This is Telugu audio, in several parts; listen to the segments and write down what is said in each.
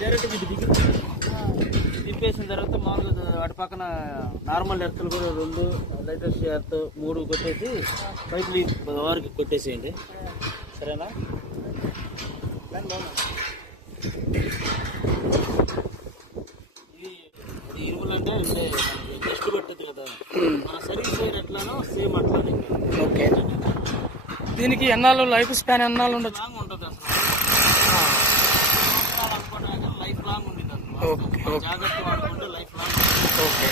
డైరెక్ట్ తిప్పేసిన తర్వాత మామూలుగా వాటి పక్కన నార్మల్ ఎర్త్లు కూడా 2 లేటెస్ట్ ఎర్త్ 3 కొట్టేసి పైపులు వారికి కొట్టేసేయండి, సరేనా? ఇది ఇరువులు అంటే టెస్ట్ పెట్టదు కదా, మన సర్వీస్ వైర్ ఎట్లానో సేమ్ అట్లానే. ఓకే, దీనికి ఎన్నాళ్ళు లైఫ్ స్పాన్ ఎన్నాళ్ళు ఉండొచ్చు? లాంగ్ ఉంటుంది అసలు, లైఫ్ లాంగ్ ఉంది అసలు. ఓకే, జాగ్రత్త వాడుకుంటే లైఫ్ లాంగ్. ఓకే,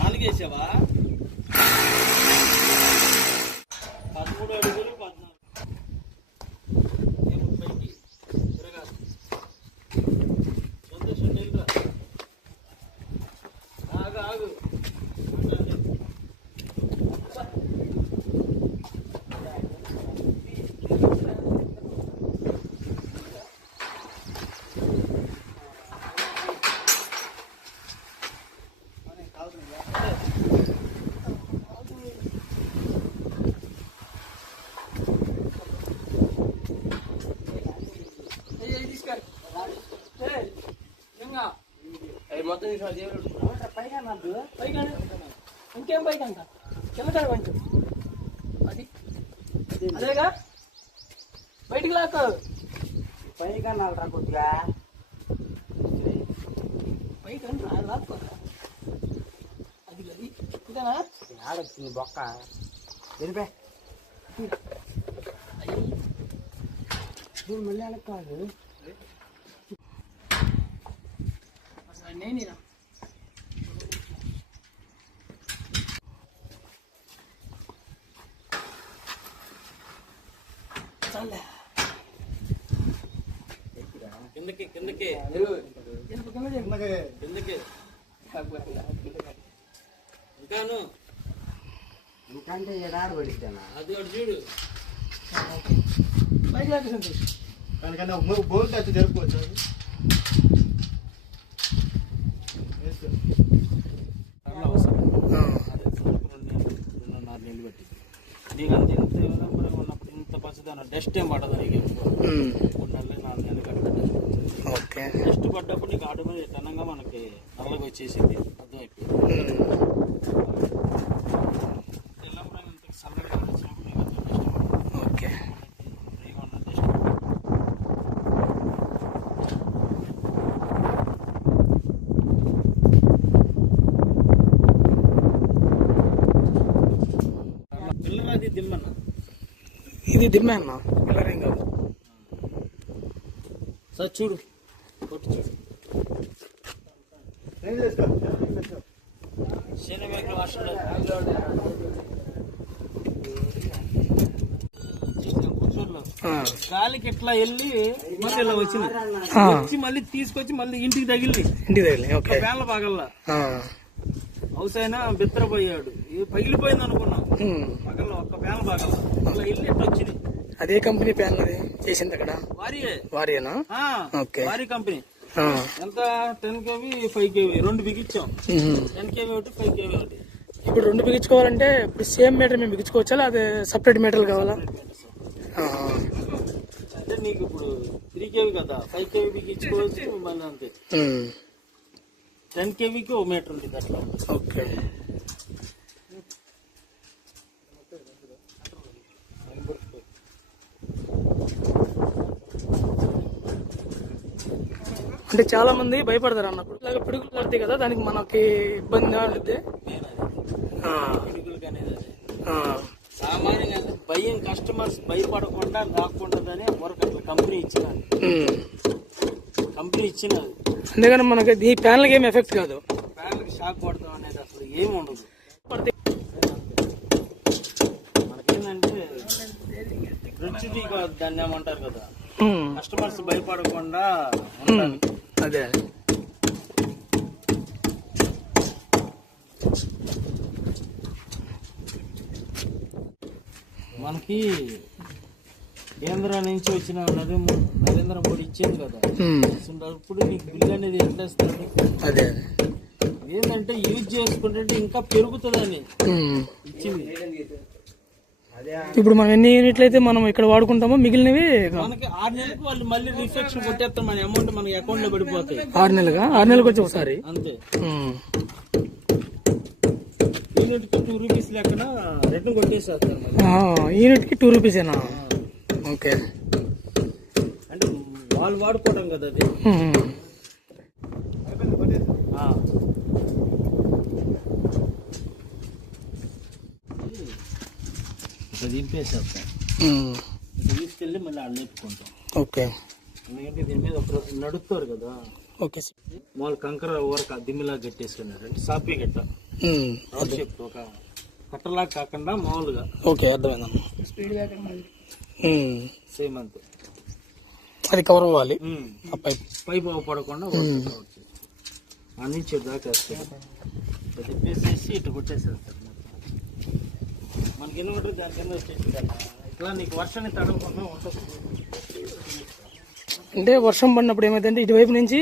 నాలుగేసావా? 13 అడుగులు 14 పైకి తిరగాలి. సంతోషం తెలుగా? ఆగు పైగా నాకు పైగా ఇంకేం పైకి అంట కింద కొంచెం అది అదేగా బయటికి లాక్క పైగా నాకు రా కొద్దిగా పైకి అంటే లాక్కో అది అది ఇదేనా ఆడొచ్చింది బొక్క వెళ్ళిపోయి మళ్ళీ అడగ కాదు నేనేనా కిందకి కిందకి కిందకి ఇంకాను ఇంకంటే ఏడారు పడిద్దానా అది ఒకటి చూడు పైకి లాక్కేసింది దానికన్నా బోల్ తెచ్చి జరుపుకోవచ్చు నీళ్ళు పెట్టి నీకు అంత ఇంత ఉన్నప్పుడు ఇంత పచ్చదన డస్ట్ ఏం పడదు నీకు 3 నెలలు 4 నెలలు కట్టడం ఓకే డస్ట్ పడ్డప్పుడు నీకు ఆటోమేటిక్ తనంగా మనకి నల్లగా వచ్చేసింది అర్థమైపోయింది తెల్లంబరంగా ఇంత సన్నగా వచ్చినప్పుడు నీకు అంత డస్ట్ ఓకే ఫ్రీగా ఉన్న డస్ట్ పిల్లలు అది దిమ్మన్న ఇది దిమ్మే అన్న కలరింగ్ కాదు సార్ చూడు కొట్టు చూడు శనివేకులు వర్షంలో గాలికి ఇట్లా వెళ్ళి మళ్ళీ ఇలా వచ్చింది వచ్చి మళ్ళీ తీసుకొచ్చి మళ్ళీ ఇంటికి తగిలింది ఇంటికి తగిలి ఓకే వేళ్ళ పగల్లా హౌస్ అయినా బిత్తరపోయాడు పగిలిపోయింది అనుకున్నాం పగల్లో ఒక్క వేళ పగల్లా ఇట్లా వెళ్ళి ఇట్లా వచ్చింది అదే కంపెనీ ప్యాన్ అది చేసింది అక్కడ వారియేనా ఓకే వారి కంపెనీ ఎంత 10 kV 5 kV 2 బిగించాం 10 kV ఒకటి 5 kV ఒకటి ఇప్పుడు 2 బిగించుకోవాలంటే ఇప్పుడు సేమ్ మీటర్ మేము బిగించుకోవచ్చా అదే సపరేట్ మీటర్లు కావాలా అంటే నీకు ఇప్పుడు 3 kV కదా 5 kV బిగించుకోవచ్చు మళ్ళీ అంతే 10 kVకి 1 మీటర్ ఉంటుంది అట్లా ఓకే అంటే చాలా మంది భయపడతారు అన్నప్పుడు ఇలాగ పిడుగులు పడతాయి కదా దానికి మనకి ఇబ్బందిగా ఉంటుంది పిడుగులకి అనేది అది సామాన్యంగా భయం కస్టమర్స్ భయపడకుండా రాకూడదని వరకు అట్లా కంపెనీ ఇచ్చినది అందుకని మనకి ఈ ప్యాన్లకి ఏం ఎఫెక్ట్ కాదు ఫ్యాన్లకి షాక్ పడతాం అనేది అసలు ఏమి ఉండదు మనకేంటంటే రుచిది దాన్ని ఏమంటారు కదా కస్టమర్స్ భయపడకుండా ఉంటారు అదే మనకి కేంద్రం నుంచి వచ్చిన నరేంద్ర మోడీ ఇచ్చేది కదా అప్పుడు నీకు బిల్ అనేది ఎట్లా ఇస్తారు అదే ఏంటంటే యూజ్ చేసుకుంటే ఇంకా పెరుగుతుందని ఇచ్చింది ఇప్పుడు మనం ఎన్ని యూనిట్లు అయితే మనం ఇక్కడ వాడుకుంటామో మిగిలినవి మనకి 6 నెలలకు వాళ్ళు మళ్ళీ రిఫ్లెక్షన్ కొట్టేస్తాం మన అమౌంట్ మనకి అకౌంట్ లో పడిపోతాయి 6 నెలలకు వచ్చి ఒకసారి అంతే యూనిట్ కి 2 రూపీస్ లెక్కన రిటర్న్ కొట్టేసేస్తారు యూనిట్ కి 2 రూపీసేనా ఓకే అంటే వాళ్ళు వాడుకోవడం కదా అది ఇట్లా దింపేసేస్తాం ఇట్లా తీసుకెళ్ళి మళ్ళీ అక్కడ లేపుకుంటాం ఓకే ఎందుకంటే దీని మీద ఒక నడుస్తారు కదా ఓకే మామూలు కంకర ఊరక దిమ్మిలా కట్టేసుకున్నాడు అంటే సాపి గట్ట షేప్ ఒక కట్టలా కాకుండా మామూలుగా ఓకే అర్థమైందన్న స్పీడ్ సేమ్ అంతే అది కవర్ అవ్వాలి పైప్ పడకుండా ఆ నుంచి దాకా వేస్తారు తిప్పేసేసి ఇటు కొట్టేసేస్తారు మనకి ఎన్ని ఉంటుంది దాని కింద వచ్చేసి ఇట్లా నీకు వర్షాన్ని తడవకుండా ఉంటుంది అంటే వర్షం పడినప్పుడు ఏమైందంటే ఇటువైపు నుంచి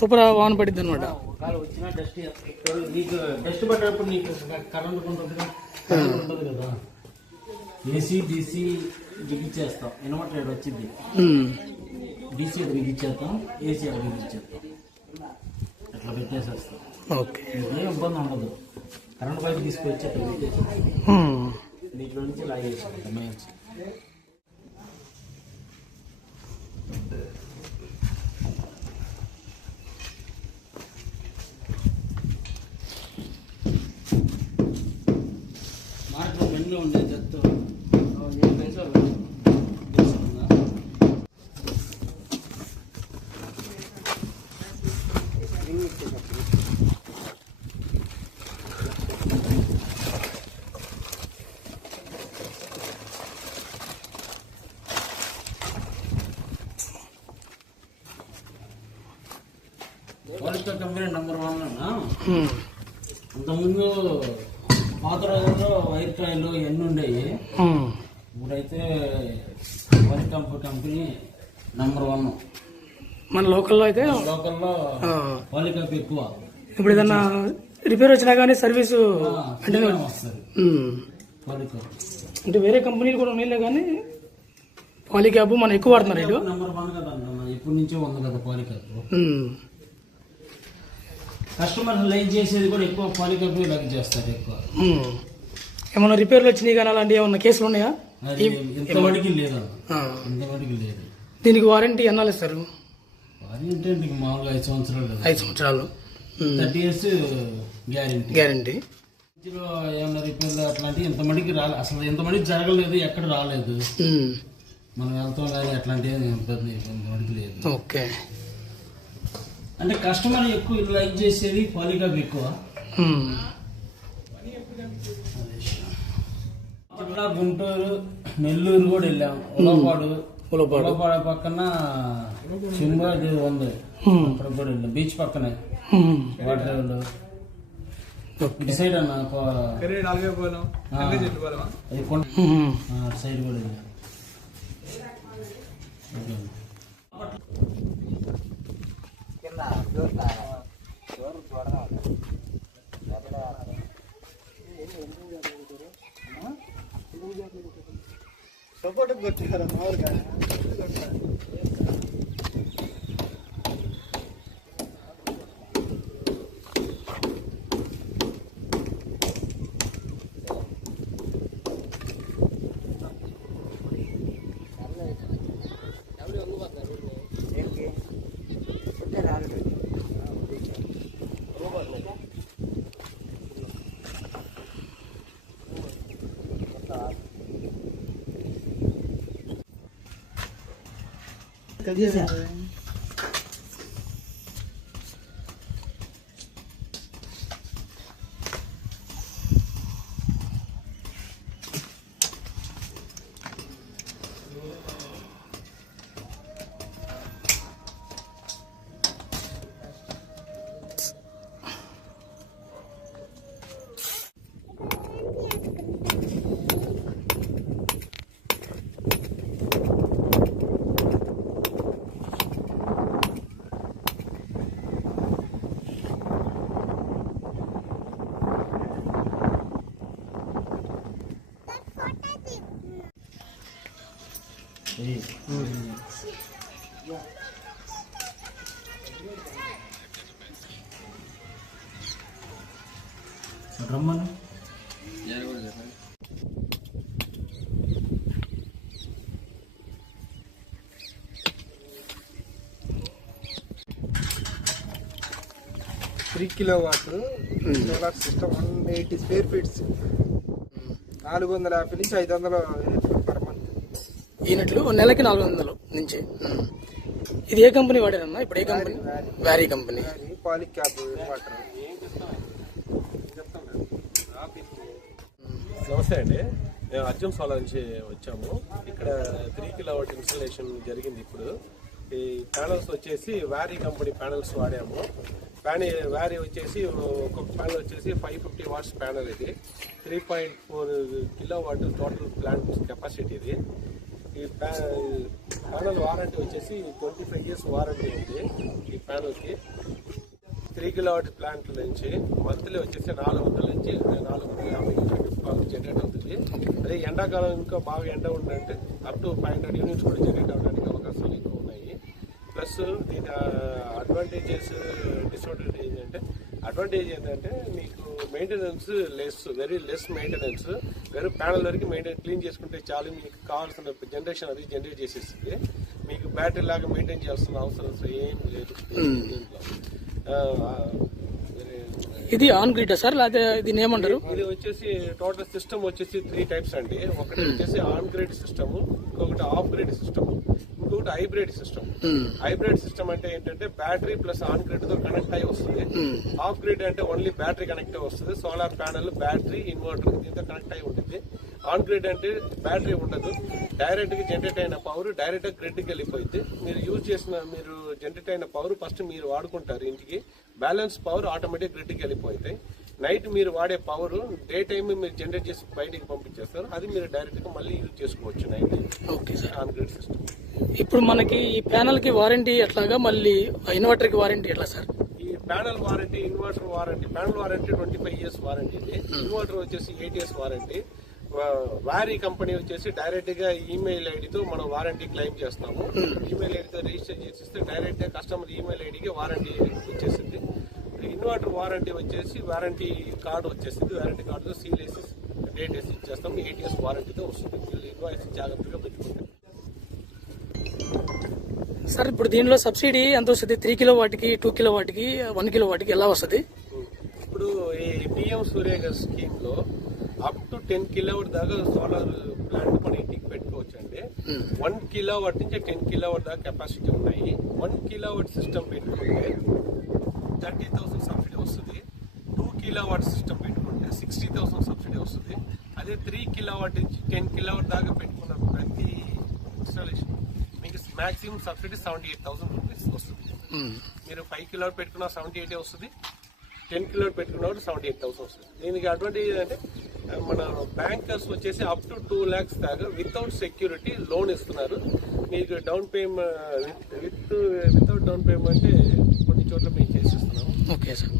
తుపర వాన పడిద్ది అనమాట ఒకవేళ వచ్చినా డస్ట్ నీకు డస్ట్ పడ్డప్పుడు నీకు కరెంట్ ఉంటుంది కదా ఏసీ డీసీ బిగించేస్తాం ఇన్వర్టర్ వచ్చింది డీసీ బిగించేస్తాం, ఏసీ బిగించేస్తాం, అట్లా పెట్టేసేస్తాం. ఓకే. ఏం ఇబ్బంది ఉండదు. కరెంట్ పైపు తీసుకొచ్చి అట్లా పెట్టేసి దీంట్లో నుంచి లాగేసుకుంటాం మెయిన్స్. మార్కెట్లో బండిలో ఉండే జత్తు పాలిస్టర్ కంపెనీ నెంబర్ 1 అన్నా. అంతకుముందు పాత రోజుల్లో వైర్ కాయలు ఎన్ని ఉండేవి, ఇప్పుడైతే పాలికంప్ కంపెనీ నెంబర్ 1. మన లోకల్లో అయితే లోకల్లో పాలికంప్ ఎక్కువ. ఇప్పుడు ఏదన్నా రిపేర్ వచ్చినా కానీ సర్వీసు అంటే వస్తారు పాలికంప్. అంటే వేరే కంపెనీలు కూడా ఉన్నాయి కానీ పాలిక్యాబ్ మనం ఎక్కువ వాడుతున్నారు ఇటు. నెంబర్ 1 కదా అన్న, ఎప్పటి నుంచో ఉంది కదా పాలికంప్. కస్టమర్స్ లైక్ చేసేది కూడా ఎక్కువ పాలికంప్ లైక్ చేస్తారు ఎక్కువ. ఏమన్నా రిపేర్లు వచ్చినాయి కానీ అలాంటి ఏమన్నా కేసులు ఉన్నాయా? ఇంతవరకు లేదన్న, ఇంతవరకు లేదు. దీనికి వారంటీ ఎన్నాళ్ళు ఇస్తారు? వారంటీ అంటే మామూలుగా 5 సంవత్సరాలు. 5 సంవత్సరాలు 30 years గ్యారంటీ. ఇందులో ఏమన్నా రిపేర్లు అట్లాంటివి ఇంతమందికి రాలేదు, అసలు ఇంతమందికి జరగలేదు, ఎక్కడ రాలేదు. మనం వెళ్తాం కానీ అట్లాంటివి ఇబ్బంది ఇంతమందికి లేదు. ఓకే. అంటే కస్టమర్ ఎక్కువ లైక్ చేసేది పాలికంప్ ఎక్కువ. గుంటూరు, నెల్లూరు కూడా వెళ్ళాం. ఉలపాడు పక్కన చింబా ఉంది, అక్కడ కూడా వెళ్ళాం. బీచ్ పక్కనే వాటర్ డిసైడ్ అన్న సైడ్ కూడా వెళ్ళాం. సపోర్ట్ కొట్టారు మామూలుగా. రమ్మను. Three kilowatt solar system 180 square feets 450 నుంచి 500 పర్ మంత్. ఈనట్లు నెలకి 400 నుంచి. ఇది ఏ కంపెనీ వాడారన్నా? ఇప్పుడు ఏ కంపెనీ? వ్యారీ కంపెనీ. పాలిక్యాబ్ వాటర్. నమస్తే అండి, మేము అర్జున్ సోలార్ నుంచి వచ్చాము. ఇక్కడ 3 కిలోవాట్ ఇన్స్టాలేషన్ జరిగింది. ఇప్పుడు ఈ ప్యానల్స్ వచ్చేసి వ్యారీ కంపెనీ ప్యానల్స్ వాడాము. వ్యారీ వచ్చేసి ఒక్కొక్క ప్యానల్ వచ్చేసి 550 watts ప్యానల్. ఇది 3.4 కిలోవాట్ టోటల్ ప్లాంట్ కెపాసిటీ. ఇది ఈ ప్యానల్ వారంటీ వచ్చేసి 25 years వారంటీ ఉంది ఈ ప్యానల్కి. 3 కిలోవాట్ ప్లాంట్ నుంచి మంత్లీ వచ్చేసి 400 నుంచి 450 జనరేట్ అవుతుంది. అదే ఎండాకాలం ఇంకా బాగా ఎండ ఉందంటే అప్ టు 500 యూనిట్స్ కూడా జనరేట్ అవ్వడానికి అవకాశాలు ఎక్కువ ఉన్నాయి. ప్లస్ దీని అడ్వాంటేజెస్ డిసడ్వాంటేజ్ ఏంటంటే అడ్వాంటేజ్ ఏంటంటే మీకు maintenance very less maintenance, very panel వరకు క్లీన్ చేసుకుంటే చాలు. మీకు కావాల్సిన జనరేషన్ అది జనరేట్ చేసేస్తుంది. మీకు బ్యాటరీ లాగా మెయింటైన్ చేయాల్సిన అవసరం ఏం లేదు దీంట్లో. ఇది ఆన్ గ్రిడ్ సార్, లేకపోతే దీన్ని ఏమంటారు? ఇది వచ్చేసి టోటల్ సిస్టమ్ వచ్చేసి 3 టైప్స్ అండి. ఒకటి వచ్చేసి ఆన్ గ్రిడ్ సిస్టమ్, ఇంకొకటి ఆఫ్ గ్రిడ్ సిస్టమ్, ఇంకొకటి హైబ్రిడ్ సిస్టమ్. హైబ్రిడ్ సిస్టమ్ అంటే ఏంటంటే బ్యాటరీ ప్లస్ ఆన్ గ్రిడ్ తో కనెక్ట్ అయి వస్తుంది. ఆఫ్ గ్రిడ్ అంటే ఓన్లీ బ్యాటరీ కనెక్ట్ అయి వస్తుంది. సోలార్ ప్యానల్, బ్యాటరీ, ఇన్వర్టర్ దీంతో కనెక్ట్ అయి ఉంటుంది. ఆన్ గ్రిడ్ అంటే బ్యాటరీ ఉండదు, డైరెక్ట్ గా జనరేట్ అయిన పవర్ డైరెక్ట్ గా గ్రిడ్ కి వెళ్ళిపోయింది. మీరు జనరేట్ అయిన పవర్ ఫస్ట్ మీరు వాడుకుంటారు ఇంటికి, బ్యాలెన్స్ పవర్ ఆటోమేటిక్ గ్రిడ్ కి వెళ్ళిపోతాయి. నైట్ మీరు వాడే పవర్ డే టైం మీరు జనరేట్ చేసి బయటికి పంపించేస్తారు, అది మీరు డైరెక్ట్ గా మళ్ళీ యూజ్ చేసుకోవచ్చు night. Okay sir. On grid system. ఇప్పుడు మనకి ఈ ప్యానల్ కి వారంటీ ఎట్లాగా, మళ్ళీ ఇన్వర్టర్ కి వారంటీ ఎట్లా సార్? ఈ panel warranty, inverter warranty, panel warranty 25 years warranty ఇది. ఇన్వర్టర్ వచ్చేసి 8 years వారంటీ. వారీ కంపెనీ వచ్చేసి డైరెక్ట్ గా ఈమెయిల్ ఐడితో మనం వారంటీ క్లెయిమ్ చేస్తాము. ఈమెయిల్ ఐడితో రిజిస్టర్ చేసిస్తే డైరెక్ట్ గా కస్టమర్ ఈమెయిల్ ఐడికి వారంటీ వచ్చేసింది. ఇన్వర్టర్ వారంటీ వచ్చేసి వారంటీ కార్డు వచ్చేసింది. వారంటీ కార్డుతో సీల్ వేసి డేట్ వేసి ఇచ్చేస్తాం. 8 years వారంటీతో వస్తుంది. వీళ్ళు ఇన్వాయిస్ జాగ్రత్తగా పెట్టుకుంటారు. సార్ ఇప్పుడు దీనిలో సబ్సిడీ ఎంత వస్తుంది? 3 కిలోవాట్కి, 2 కిలోవాట్కి, 1 కిలోవాట్కి ఎలా వస్తుంది? ఇప్పుడు ఈ పిఎం సూర్యగర్ స్కీమ్ లో అప్ టు 10 kilowatt దాకా సోలార్ ప్లాంట్ మన ఇంటికి పెట్టుకోవచ్చు అండి. 1 kilowatt నుంచి 10 kilowatt దాకా కెపాసిటీ ఉన్నాయి. 1 kilowatt సిస్టమ్ పెట్టుకుంటే 30,000 సబ్సిడీ వస్తుంది. 2 kilowatt సిస్టమ్ పెట్టుకుంటే 60,000 సబ్సిడీ వస్తుంది. అదే 3 kilowatt నుంచి 10 kilowatt దాకా పెట్టుకున్న ప్రతి ఇన్స్టాలేషన్ మీకు మాక్సిమం సబ్సిడీ 78,000 రూపీస్ వస్తుంది. మీరు 5 kilowatt పెట్టుకున్న 78 వస్తుంది, 10 kilowatt పెట్టుకున్నప్పుడు 78,000 వస్తుంది. దీనికి అడ్వాంటేజ్ ఏంటంటే మన బ్యాంకర్స్ వచ్చేసి అప్ టు 2 lakhs దాకా వితౌట్ సెక్యూరిటీ లోన్ ఇస్తున్నారు. మీకు down payment without down payment కొన్ని చోట్ల మేము చేసిస్తున్నాము. Okay sir.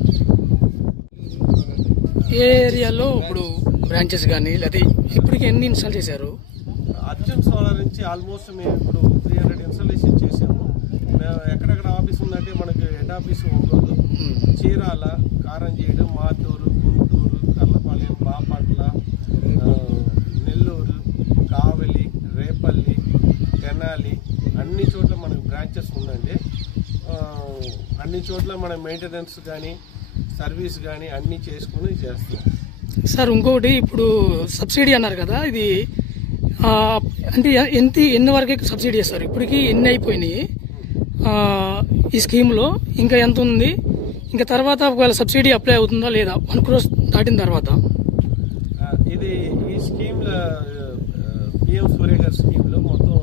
ఏ ఏరియాలో ఇప్పుడు బ్రాంచెస్ కానీ లేదా ఇప్పటికి ఎన్ని ఇన్స్టాల్ చేశారు? అర్జున్ సోలార్ నుంచి ఆల్మోస్ట్ మేము ఇప్పుడు 300 ఇన్స్టాలేషన్ చేసాము. మేము ఎక్కడెక్కడ ఆఫీస్ ఉందంటే మనకి హెడ్ ఆఫీస్ ఒంగోలు, చీరాల, కారంజేడు, మాతూరు, గుంటూరు, కర్లపాలెం, బాపట్ల, నెల్లూరు, కావలి, రేపల్లి, తెనాలి అన్ని చోట్ల మనకు బ్రాంచెస్ ఉందండి. అన్ని చోట్ల మన మెయింటెనెన్స్ కానీ సర్వీస్ కానీ అన్నీ చేసుకుని చేస్తాం. సార్ ఇంకొకటి, ఇప్పుడు సబ్సిడీ అన్నారు కదా, ఇది అంటే ఎన్ని వరకు సబ్సిడీ చేస్తారు? ఇప్పటికి ఎన్ని అయిపోయినాయి ఈ స్కీమ్లో? ఇంకా ఎంత ఉంది? ఇంకా తర్వాత ఒకవేళ సబ్సిడీ అప్లై అవుతుందా లేదా 1 crore దాటిన తర్వాత? ఇది ఈ స్కీమ్లో పిఎం సూర్యగర్ స్కీమ్లో మొత్తం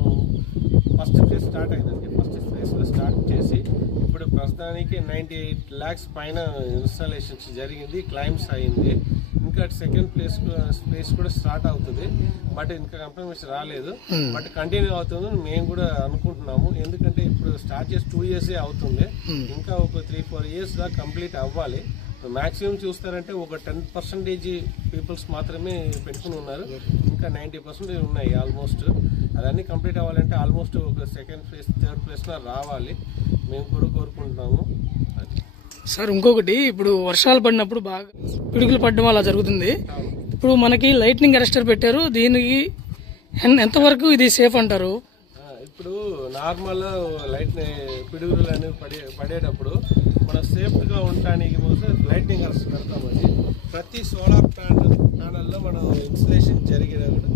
ఫస్ట్ ఫేజ్ స్టార్ట్ అయిందండి. ఫస్ట్ ఫేజ్లో స్టార్ట్ చేసి ఇప్పుడు ప్రస్తుతానికి 98 lakhs పైన ఇన్స్టాలేషన్స్ జరిగింది, క్లైమ్స్ అయింది. ఇంకా సెకండ్ ఫేజ్ కూడా స్టార్ట్ అవుతుంది. బట్ ఇంకా కన్ఫర్మేషన్ రాలేదు, బట్ కంటిన్యూ అవుతుంది మేము కూడా అనుకుంటున్నాము. ఎందుకంటే ఇప్పుడు స్టార్ట్ చేసి 2 years అవుతుంది, ఇంకా ఒక 3-4 years దాకా కంప్లీట్ అవ్వాలి. మాక్సిమం చూస్తారంటే ఒక 10% పీపుల్స్ మాత్రమే పెట్టుకుని ఉన్నారు, ఇంకా 90% ఉన్నాయి ఆల్మోస్ట్. అదన్నీ కంప్లీట్ అవ్వాలంటే ఆల్మోస్ట్ ఒక సెకండ్ ఫేజ్, థర్డ్ ఫేజ్లో రావాలి మేము కూడా కోరుకుంటున్నాము. సార్ ఇంకొకటి, ఇప్పుడు వర్షాలు పడినప్పుడు బాగా పిడుగులు పడడం అలా జరుగుతుంది. ఇప్పుడు మనకి లైట్నింగ్ అరెస్టర్ పెట్టారు, దీనికి ఎంతవరకు ఇది సేఫ్ అంటారు? ఇప్పుడు నార్మల్ లైట్ పిడుగులు అనేవి పడేటప్పుడు మనం సేఫ్గా ఉండటానికి లైట్నింగ్ అరెస్టర్ పెడతామండి. ప్రతి సోలార్ ప్యానల్లో మనం ఇన్స్టలేషన్ జరిగేటప్పుడు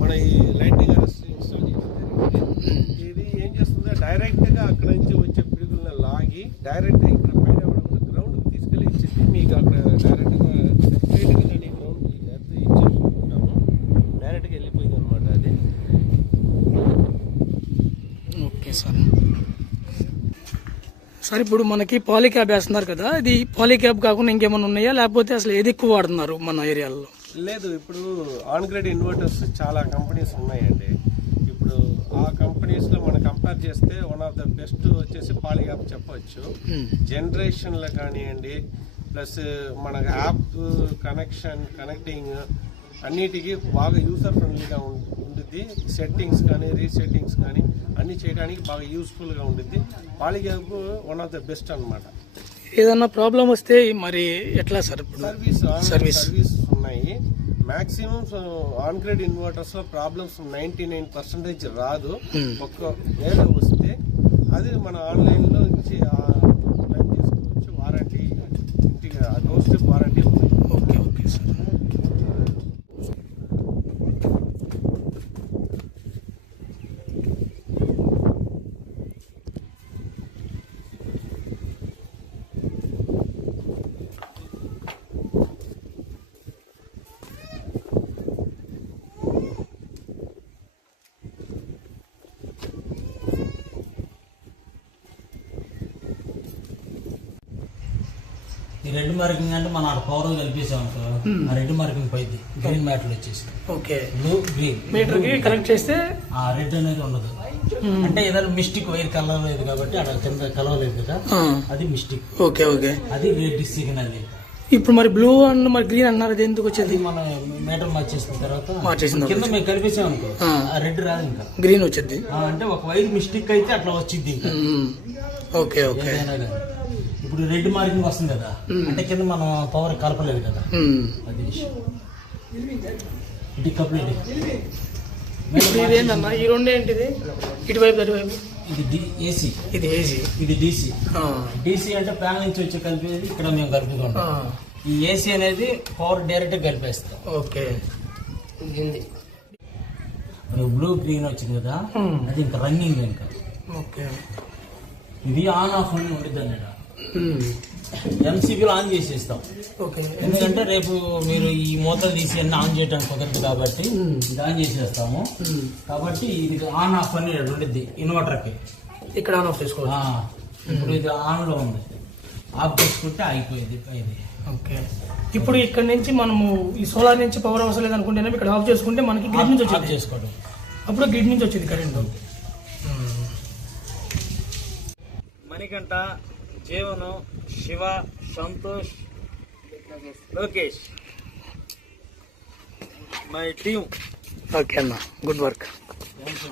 మన ఈ లైట్నింగ్ అరెస్టర్ ఇన్స్టాల్ చేయడం జరిగింది. ఇది ఏం చేస్తుందో డైరెక్ట్గా అక్కడ నుంచి వచ్చే పిడుగులను లాగి డైరెక్ట్గా ఇక్కడ పైన గ్రౌండ్కి తీసుకెళ్ళి ఇచ్చింది. మీకు అక్కడ డైరెక్ట్గా సెపరేట్గా నేను గ్రౌండ్ ఇచ్చేసుకుంటాము, డైరెక్ట్గా వెళ్ళిపోయింది అనమాట అది. Okay sir. సార్ ఇప్పుడు మనకి పాలిక్యాబ్ వేస్తున్నారు కదా, ఇది పాలిక్యాబ్ కాకుండా ఇంకేమైనా ఉన్నాయా, లేకపోతే అసలు ఏది ఎక్కువ వాడుతున్నారు మన ఏరియాలో? లేదు, ఇప్పుడు ఆన్ గ్రిడ్ ఇన్వర్టర్స్ చాలా కంపెనీస్ ఉన్నాయండి. ఇప్పుడు ఆ కంపెనీస్లో మనం కంపేర్ చేస్తే వన్ ఆఫ్ ద బెస్ట్ వచ్చేసి పాలిక్యాబ్ చెప్పవచ్చు. జనరేషన్లో కానివ్వండి, ప్లస్ మన యాప్ కనెక్టింగ్ అన్నిటికీ బాగా యూజర్ ఫ్రెండ్లీగా ఉంది ఉంటుంది. సెట్టింగ్స్ కానీ రీసెట్టింగ్స్ కానీ అన్ని చేయడానికి బాగా యూస్ఫుల్గా ఉంటుంది. పాలిగ్యాప్ వన్ ఆఫ్ ద బెస్ట్ అన్నమాట. ఏదన్నా ప్రాబ్లం వస్తే మరి ఎట్లా సార్ ఇప్పుడు సర్వీస్ ఉన్నాయి. మాక్సిమం ఆన్ గ్రేడ్ ఇన్వర్టర్స్ లో ప్రాబ్లమ్స్ 99% రాదు. ఒకవేళ వస్తే అది మన ఆన్లైన్ లో నుంచి క్లెయిమ్ చేసుకోవచ్చు. వారంటీ ఇంటికి డోర్ స్టెప్ వారంటీ ఉంది. Okay okay sir. ఈ రెడ్ మార్కింగ్ అంటే మన పవర్ కలిపేసాం అనుకో, ఆ రెడ్ మార్కింగ్ పోయింది. గ్రీన్ మ్యాట్లు వచ్చేసి ఓకే బ్లూ గ్రీన్ మీటర్ కి కనెక్ట్ చేస్తే ఆ రెడ్ అనేది ఉండదు. అంటే ఏదైనా మిస్టేక్ వైర్ కలవలేదు కాబట్టి అక్కడ కింద కలవలేదు కదా, అది మిస్టేక్. ఓకే ఓకే అది రెడ్ సిగ్నల్. ఇప్పుడు మరి బ్లూ అండ్ మరి గ్రీన్ అన్నారు, అది ఎందుకు వచ్చేది? అది మన మీటర్ మార్చేసిన తర్వాత మార్చేసిన కింద మేము కలిపేసాం అనుకో, ఆ రెడ్ రాదు ఇంకా, గ్రీన్ వచ్చింది. అంటే ఒక వైర్ మిస్టేక్ అయితే అట్లా వచ్చింది ఇంకా. Okay okay. ఏదైనా కానీ ఇప్పుడు రెడ్ మార్కింగ్ వస్తుంది కదా, అంటే కింద మనం పవర్ కలపలేదు కదా, అది విషయం. ఇది కంప్లీట్. ఇప్పుడు ఇదేంటన్నా ఈ రెండు ఏంటిది? ఇటువైపు అటువైపు ఇది ఏసీ, ఇది ఏసీ, ఇది డీసీ. డీసీ అంటే ప్యానల్ నుంచి వచ్చి కలిపేది ఇక్కడ మేము కలుపుకుంటాం. ఈ ఏసీ అనేది పవర్ డైరెక్ట్ కలిపేస్తాం. ఓకే. బ్లూ గ్రీన్ వచ్చింది కదా, అది ఇంకా రన్నింగ్ ఇంకా. ఓకే. ఇది ఆన్ ఆఫ్ అని ఉండిద్ది అన్నమాట. ఎంసీబీలో ఆన్ చేసేస్తాం. ఓకే. ఎందుకంటే రేపు మీరు ఈ మూతలు తీసి అన్ని ఆన్ చేయడానికి కుదరదు కాబట్టి ఇది ఆన్ చేసేస్తాము. కాబట్టి ఇది ఆన్ ఆఫ్ అని ఉండిద్ది ఇన్వర్టర్కి. ఇక్కడ ఆన్ ఆఫ్ చేసుకోవాలి. ఇప్పుడు ఇది ఆన్ లో ఉంది, ఆఫ్ చేసుకుంటే అయిపోయింది ఇది. ఓకే. ఇప్పుడు ఇక్కడ నుంచి మనము ఈ సోలార్ నుంచి పవర్ అవసరం లేదు అనుకుంటే ఇక్కడ ఆఫ్ చేసుకుంటే మనకి గ్రిడ్ నుంచి వచ్చేది చేసుకోవడం. అప్పుడు గ్రిడ్ నుంచి వచ్చేది current. Manikanta, Jeevan, Shiva, Santosh, Lokesh, my team. Okay అన్న, గుడ్ వర్క్. థ్యాంక్స్.